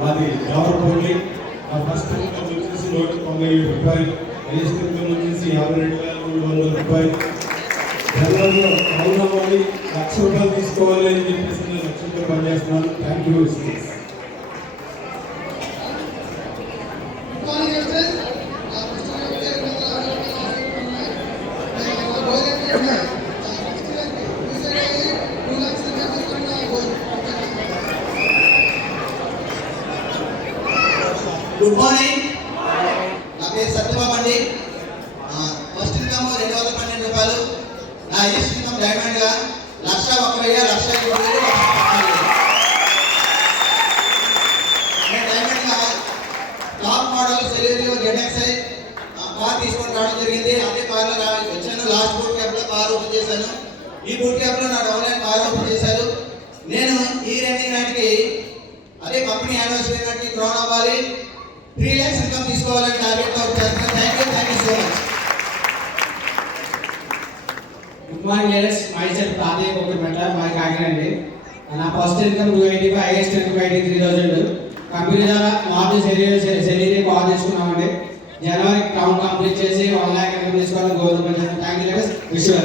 మాది రావపల్లి. ఆ first income వచ్చేసి 197 రూపాయలు, హైయెస్ట్ ఇన్కమ్ వచ్చేసి 52,300 రూపాయలు. జనరల్గా టౌన్ అవ్వాలి, ₹1,00,000 తీసుకోవాలి అని చెప్పేసి నేను లక్ష్యంతో పనిచేస్తున్నాను. Thank you. Good morning. నా పేరు సత్యబాబు అండి. ఫస్ట్ ఇన్కమ్ 212 రూపాయలు. నా హైయెస్ట్ ఇన్కమ్ డైమండ్ గా 1,01,00,000 నేను డైమండ్ గా top model Celerio ZXi car తీసుకొని రావడం జరిగింది. అదే కార్లో వచ్చాను. లాస్ట్ బూట్ క్యాప్ లో కార్ ఓపెన్ చేశాను. ఈ బూట్ క్యాప్ లో నా డౌన్లైన్ కార్ ఓపెన్ చేశారు. నేను ఈ రన్నింగ్ నైట్కి అదే కంపెనీ యానివర్సరీ నైట్కి క్రౌన్ అవ్వాలి, 3 lakhs ఇన్కమ్ తీసుకోవాలని టార్గెట్ వర్క్ చేస్తున్నాను. Thank you so much. Good morning ladies. Myself Radhe కోకర్మెట, మై కాకినాడ. నా first income 285, highest income 83,000. Company ద్వారా మార్చి సెలీరీ కాల్ తీసుకున్నామండి. జనవరి క్రౌన్ కంప్లీట్ చేసి 1 lakh ఇన్కమ్ తీసుకోవాలని goal. Thank you ladies. Wish you.